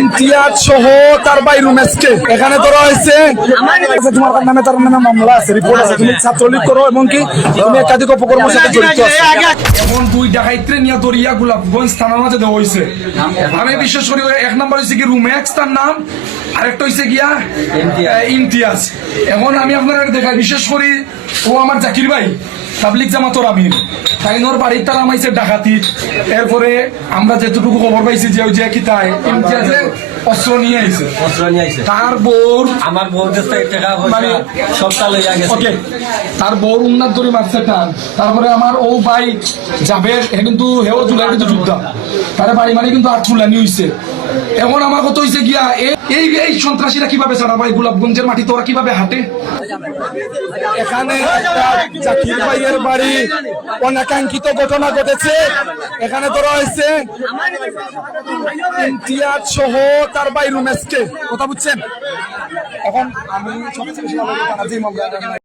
ইমতিয়াজ সহ তার ভাই রুমেশকে এখানে ধরা হয়েছে। তোমার নামে তার নামে মামলা আছে, রিপোর্ট আছে, তুমি ছাত্রলীগ করো এবং কি তুমি একাধিক অপকর্মের সাথে জড়িত আছো। এখন দুই ডাকাইত্রে নিয়ে দরিয়া গোলাপগঞ্জ থানার মাঝে দেওয়া হয়েছে। আমি বিশেষ করি এক নম্বর হয়েছে কি রুমেক্স তার নাম, আরেকটা হয়েছে গিয়া ইমতিয়াজ। এখন আমি আপনার দেখাই বিশেষ করি ও আমার জাকির ভাই তাবলিগ জামাতর আমির, তাইনোর বাড়ির তারা আমাইছে ডাকাতি। এরপরে আমরা যেটুকু খবর পাইছি যে ওই যে কি তাই ইমতিয়াজে অস্ত্র নিয়ে আইছে, তার বউর আমার বউ টাকা মানে সবটা লইয়া গেছে। ওকে, তার বউর উন্নাত ধরে মারছে টান। তারপরে আমার ও ভাই যাবে কিন্তু হেও জুলাই কিন্তু যোদ্ধা, তার বাড়ি মানে কিন্তু আর চুলানি হইছে। এখন আমার কত হইছে গিয়া এই এই সন্ত্রাসীরা কিভাবে ছাড়া ভাই গোলাপগঞ্জের মাটি তোরা কিভাবে হাঁটে। এখানে জাকির ভাইয়ের বাড়ি অনাকাঙ্ক্ষিত ঘটনা ঘটেছে। এখানে ধরা হয়েছে ইমতিয়াজ সহ তার ভাই রুমেশকে, কথা বুঝছেন। এখন আমি সবচেয়ে বেশি ভালো